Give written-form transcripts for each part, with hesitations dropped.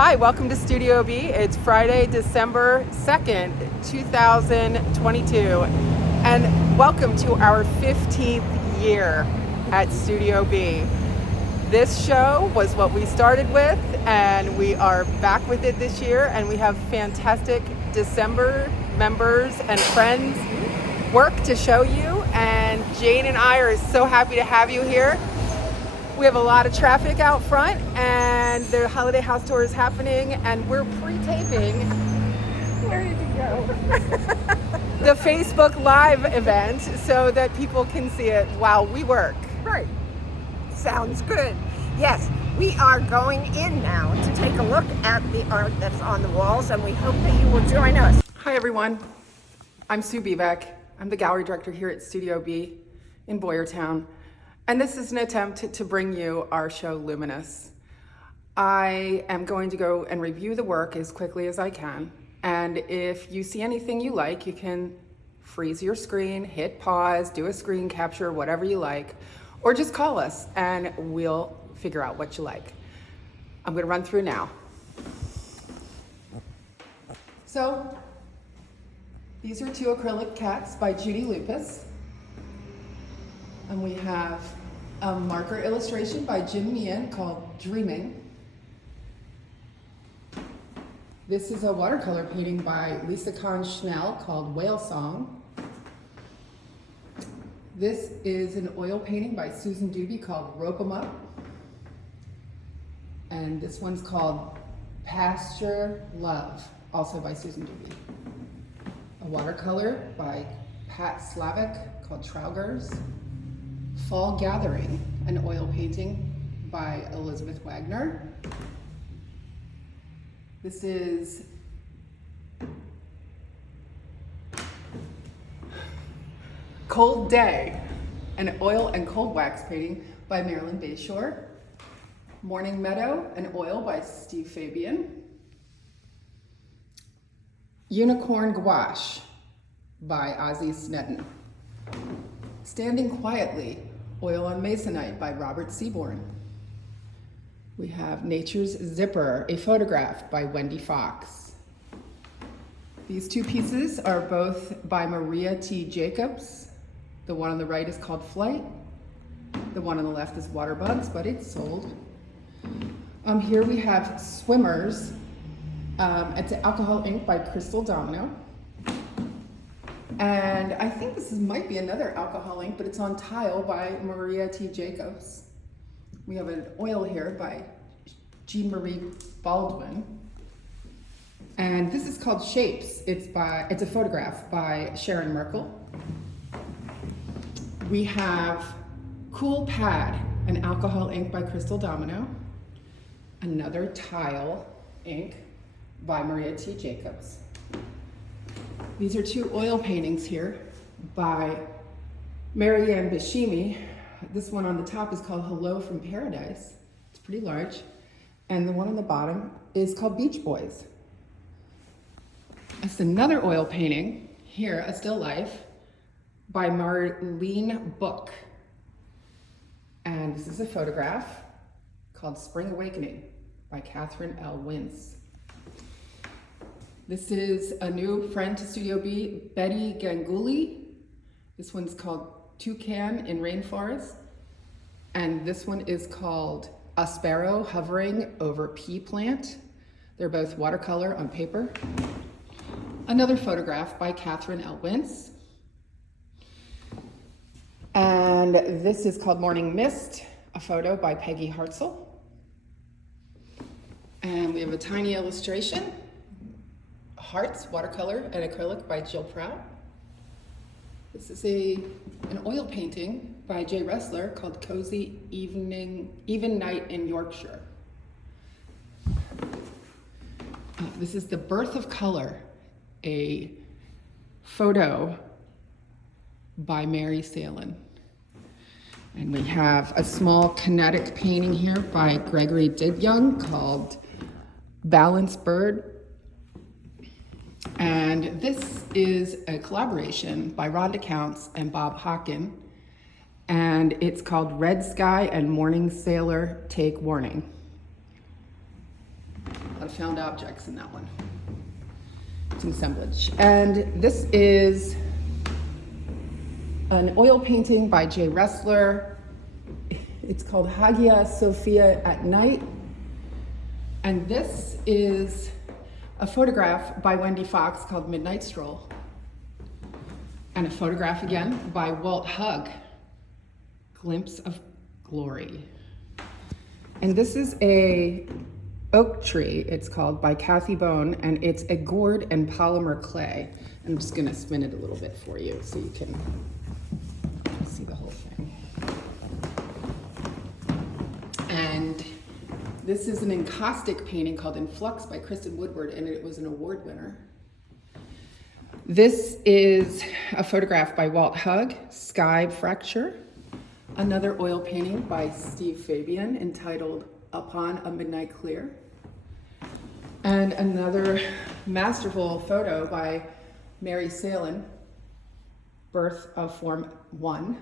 Hi, welcome to Studio B. It's Friday, December 2nd, 2022. And welcome to our 15th year at Studio B. This show was what we started with, and we are back with it this year. And we have fantastic December members and friends work to show you. And Jane and I are so happy to have you here. We have a lot of traffic out front, and the holiday house tour is happening, and we're pre-taping. Where did you go? The Facebook Live event so that people can see it while we work. Right. Sounds good. Yes, we are going in now to take a look at the art that's on the walls, and we hope that you will join us. Hi everyone, I'm Sue Bebeck. I'm the gallery director here at Studio B in Boyertown. And this is an attempt to bring you our show Luminous. I am going to go and review the work as quickly as I can. And if you see anything you like, you can freeze your screen, hit pause, do a screen capture, whatever you like, or just call us and we'll figure out what you like. I'm gonna run through now. So, these are two acrylic cats by Judy Lupus. And we have a marker illustration by Jim Meehan called Dreaming. This is a watercolor painting by Lisa Kahn Schnell called Whale Song. This is an oil painting by Susan Doobie called Rope 'em Up. And this one's called Pasture Love, also by Susan Doobie. A watercolor by Pat Slavic called Traugers. Fall Gathering, an oil painting by Elizabeth Wagner. This is Cold Day, an oil and cold wax painting by Marilyn Bayshore. Morning Meadow, an oil by Steve Fabian. Unicorn Gouache by Ozzy Snedden. Standing Quietly, Oil on Masonite by Robert Seaborn. We have Nature's Zipper, a photograph by Wendy Fox. These two pieces are both by Maria T. Jacobs. The one on the right is called Flight. The one on the left is Water Bugs, but it's sold. Here we have Swimmers. It's Alcohol Ink by Crystal Domino. And I think might be another alcohol ink, but it's on tile by Maria T. Jacobs. We have an oil here by Jean Marie Baldwin. And this is called Shapes. It's a photograph by Sharon Merkel. We have Cool Pad, an alcohol ink by Crystal Domino. Another tile ink by Maria T. Jacobs. These are two oil paintings here by Marianne Bashimi. This one on the top is called Hello from Paradise. It's pretty large. And the one on the bottom is called Beach Boys. That's another oil painting here, A Still Life, by Marlene Book. And this is a photograph called Spring Awakening by Catherine L. Wintz. This is a new friend to Studio B, Betty Ganguly. This one's called Toucan in Rainforest. And this one is called A Sparrow Hovering Over Pea Plant. They're both watercolor on paper. Another photograph by Catherine L. Wintz. And this is called Morning Mist, a photo by Peggy Hartzell. And we have a tiny illustration. Hearts, watercolor and acrylic by Jill Prout. This is an oil painting by Jay Ressler called Cozy Even Night in Yorkshire. This is The Birth of Color, a photo by Mary Salen. And we have a small kinetic painting here by Gregory Didyoung called Balance Bird. And this is a collaboration by Rhonda Counts and Bob Hawken. And it's called Red Sky and Morning Sailor Take Warning. of found objects in that one. It's an assemblage. And this is an oil painting by Jay Ressler. It's called Hagia Sophia at Night. And this is a photograph by Wendy Fox called Midnight Stroll. And a photograph again by Walt Hugg, Glimpse of Glory. And this is a oak tree, it's called, by Kathy Bone, and it's a gourd and polymer clay. I'm just gonna spin it a little bit for you so you can see the whole thing. And this is an encaustic painting called In Flux by Kristen Woodward, and it was an award winner. This is a photograph by Walt Hugg, Sky Fracture. Another oil painting by Steve Fabian entitled Upon a Midnight Clear. And another masterful photo by Mary Salin, Birth of Form 1.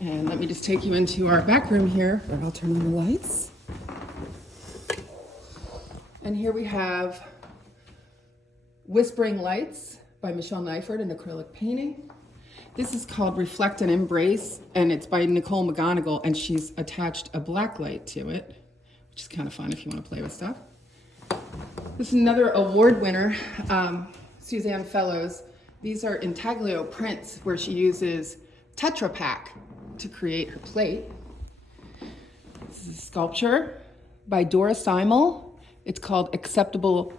And let me just take you into our back room here, where I'll turn on the lights. And here we have Whispering Lights by Michelle Neifert, an acrylic painting. This is called Reflect and Embrace, and it's by Nicole McGonigal, and she's attached a black light to it, which is kind of fun if you want to play with stuff. This is another award winner, Suzanne Fellows. These are intaglio prints where she uses Tetra Pak to create her plate. This is a sculpture by Dora Seimel. It's called Acceptable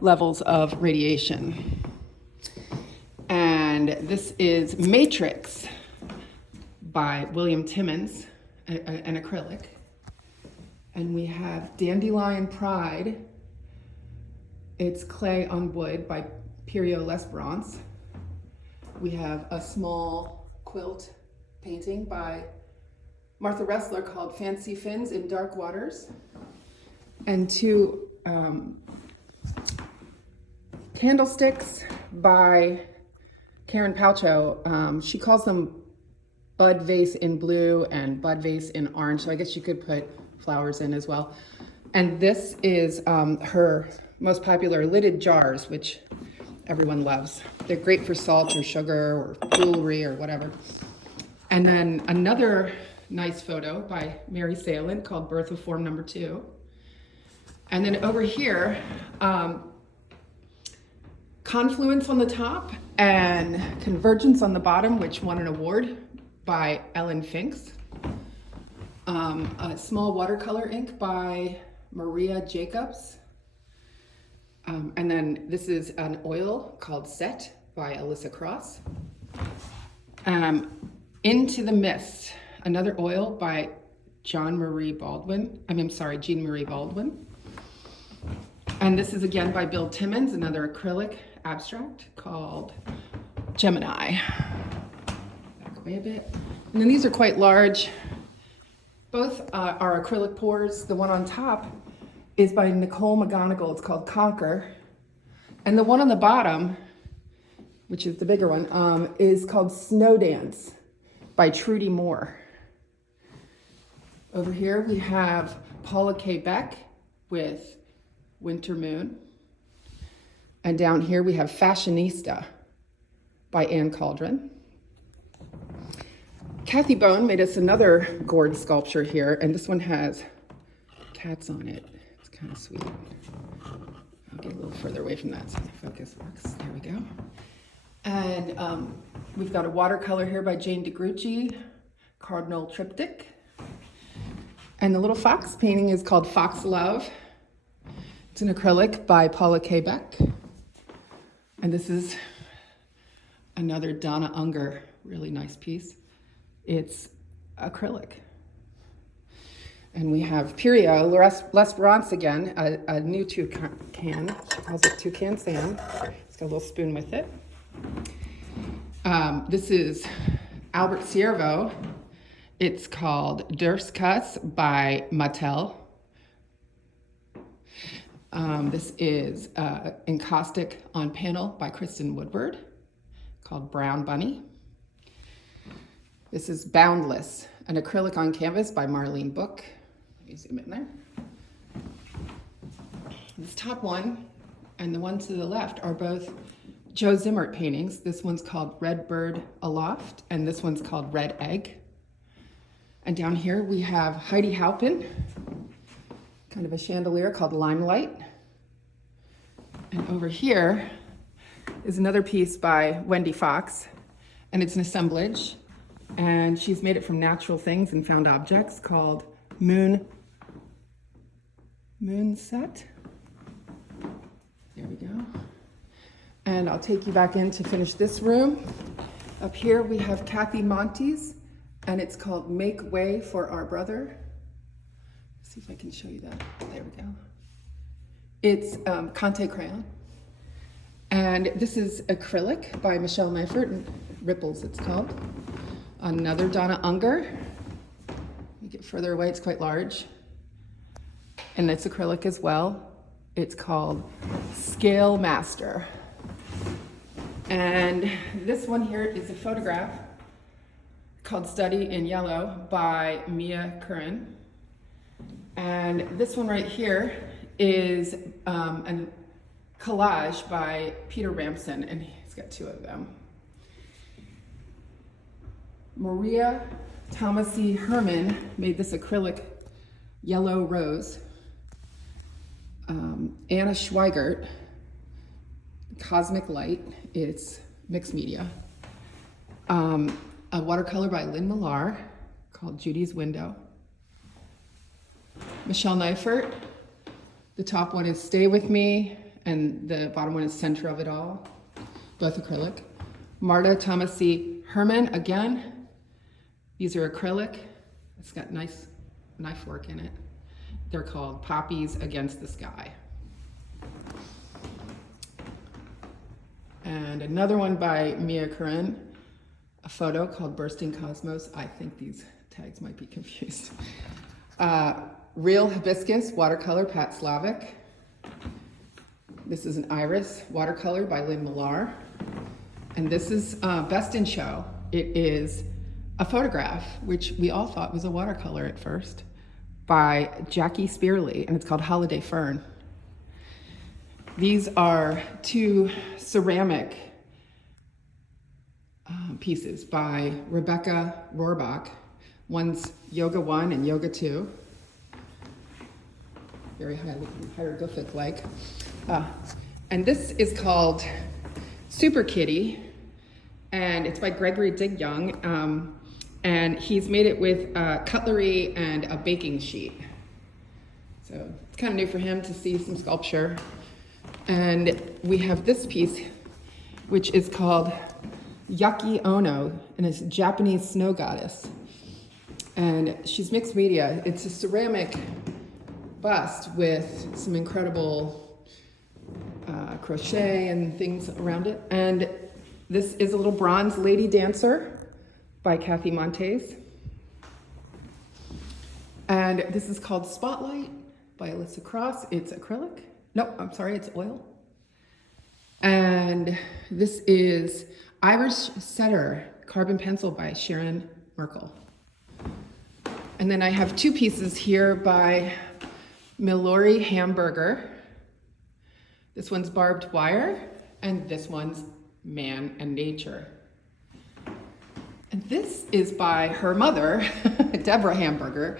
Levels of Radiation. And this is Matrix by William Timmons, an acrylic. And we have Dandelion Pride. It's clay on wood by Piero Lesperance. We have a small quilt painting by Martha Ressler called Fancy Fins in Dark Waters. And two candlesticks by Karen Palcho. She calls them bud vase in blue and bud vase in orange, so I guess you could put flowers in as well. And this is her most popular lidded jars, which everyone loves. They're great for salt or sugar or jewelry or whatever. And then another nice photo by Mary Salin called Birth of Form Number 2. And then over here, Confluence on the top and Convergence on the bottom, which won an award by Ellen Finks. A small watercolor ink by Maria Jacobs. And then this is an oil called Set by Alyssa Cross. Into the Mist, another oil by Jean Marie Baldwin. And this is again by Bill Timmons, another acrylic abstract called Gemini. Back away a bit. And then these are quite large. Both are acrylic pours. The one on top is by Nicole McGonigal. It's called Conquer. And the one on the bottom, which is the bigger one, is called Snow Dance by Trudy Moore. Over here we have Paula K. Beck with Winter Moon. And down here we have Fashionista by Ann Caldron. Kathy Bone made us another gourd sculpture here, and this one has cats on it. It's kind of sweet. I'll get a little further away from that so the focus works. There we go. And we've got a watercolor here by Jane DeGrucci, Cardinal Triptych. And the little fox painting is called Fox Love. It's an acrylic by Paula K. Beck. And this is another Donna Unger, really nice piece. It's acrylic. And we have Piero L'Esperance again, a new toucan. She calls it Toucan Sam. It's got a little spoon with it. This is Albert Ciervo. It's called Durstkuss by Mattel. This is Encaustic on Panel by Kristen Woodward, called Brown Bunny. This is Boundless, an acrylic on canvas by Marlene Book. Let me zoom in there. This top one and the one to the left are both Joe Zimmert paintings. This one's called Red Bird Aloft, and this one's called Red Egg. And down here we have Heidi Halpin, kind of a chandelier called Limelight. And over here is another piece by Wendy Fox, and it's an assemblage. And she's made it from natural things and found objects called Moonset. There we go. And I'll take you back in to finish this room. Up here we have Kathy Monte's, and it's called Make Way for Our Brother. Let's see if I can show you that. There we go. It's Conte crayon. And this is acrylic by Michelle Neifert, and Ripples it's called. Another Donna Unger. You get further away, it's quite large. And it's acrylic as well. It's called Scale Master. And this one here is a photograph called Study in Yellow by Mia Curran. And this one right here is a collage by Peter Ramson, and he's got two of them. Maria Thomasy Herman made this acrylic yellow rose. Anna Schweigert, Cosmic Light, it's mixed media. A watercolor by Lynn Millar called Judy's Window. Michelle Neifert, the top one is Stay With Me, and the bottom one is Center of It All, both acrylic. Marta Thomasy Herman, again, these are acrylic. It's got nice knife work in it. They're called Poppies Against the Sky. And another one by Mia Curran, a photo called Bursting Cosmos. I think these tags might be confused. Real Hibiscus, watercolor, Pat Slavic. This is an iris, watercolor by Lynn Millar. And this is Best in Show. It is a photograph, which we all thought was a watercolor at first, by Jackie Spearley, and it's called Holiday Fern. These are two ceramic pieces by Rebecca Rohrbach. One's Yoga 1 and Yoga 2. Very hieroglyphic-like. And this is called Super Kitty, and it's by Gregory Digyoung. And he's made it with cutlery and a baking sheet. So it's kind of new for him to see some sculpture. And we have this piece, which is called Yaki Ono, and it's a Japanese snow goddess. And she's mixed media. It's a ceramic bust with some incredible crochet and things around it. And this is a little bronze lady dancer by Kathy Montes. And this is called Spotlight by Alyssa Cross. It's acrylic. No, I'm sorry, it's oil. And this is Irish Setter carbon pencil by Sharon Merkel. And then I have two pieces here by Milori Hamburger. This one's Barbed Wire, and this one's Man and Nature. And this is by her mother, Deborah Hamburger.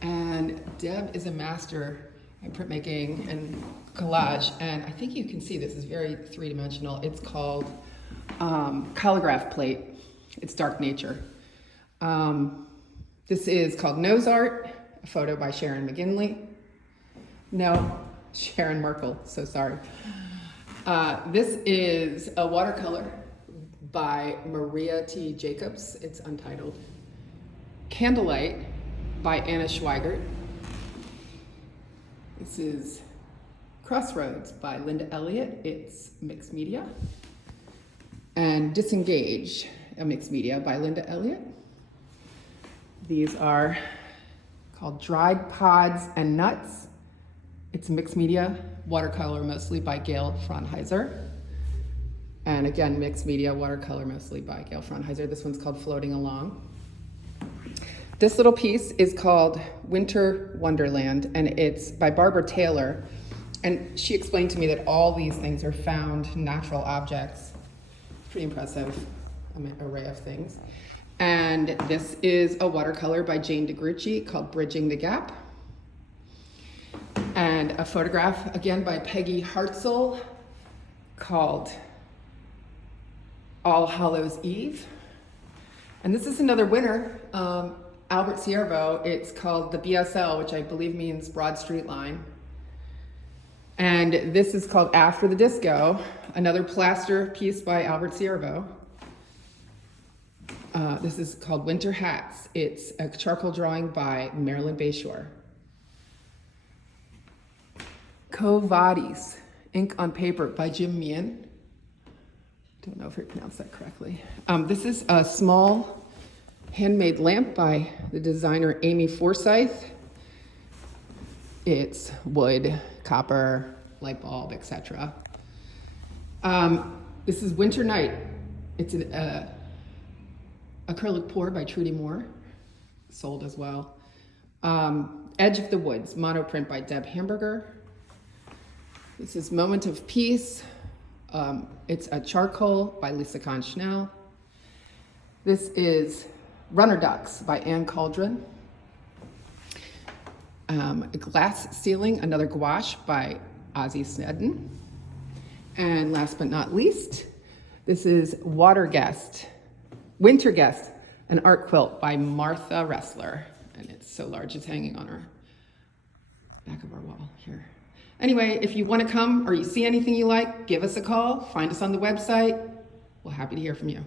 And Deb is a master at printmaking and collage. And I think you can see this is very three-dimensional. It's called Collograph Plate. It's Dark Nature. This is called Nose Art, a photo by Sharon McGinley. No, Sharon Merkel, so sorry. This is a watercolor by Maria T. Jacobs. It's untitled. Candlelight by Anna Schweigert. This is Crossroads by Linda Elliott. It's mixed media. And Disengage, a mixed media by Linda Elliott. These are called Dried Pods and Nuts. It's mixed media, watercolor mostly by Gail Fraunheiser. And again, mixed media, watercolor mostly by Gail Fraunheiser. This one's called Floating Along. This little piece is called Winter Wonderland, and it's by Barbara Taylor. And she explained to me that all these things are found natural objects. Pretty impressive array of things. And this is a watercolor by Jane DeGrucci called Bridging the Gap. And a photograph, again, by Peggy Hartzell called All Hallows Eve. And this is another winner, Albert Ciervo. It's called the BSL, which I believe means Broad Street Line. And this is called After the Disco, another plaster piece by Albert Ciervo. This is called Winter Hats. It's a charcoal drawing by Marilyn Bayshore. Quo Vadis, ink on paper by Jim Meehan. Don't know if I pronounced that correctly. This is a small handmade lamp by the designer Amy Forsyth. It's wood, copper, light bulb, etc. This is Winter Night. It's an acrylic pour by Trudy Moore, sold as well. Edge of the Woods, monoprint by Deb Hamburger. This is Moment of Peace. It's a charcoal by Lisa Kahn Schnell. This is Runner Ducks by Ann Cauldron. Glass Ceiling, another gouache by Ozzie Snedden. And last but not least, this is Winter Guest, an art quilt by Martha Ressler. And it's so large, it's hanging on our back of our wall here. Anyway, if you want to come or you see anything you like, give us a call, find us on the website. We're happy to hear from you.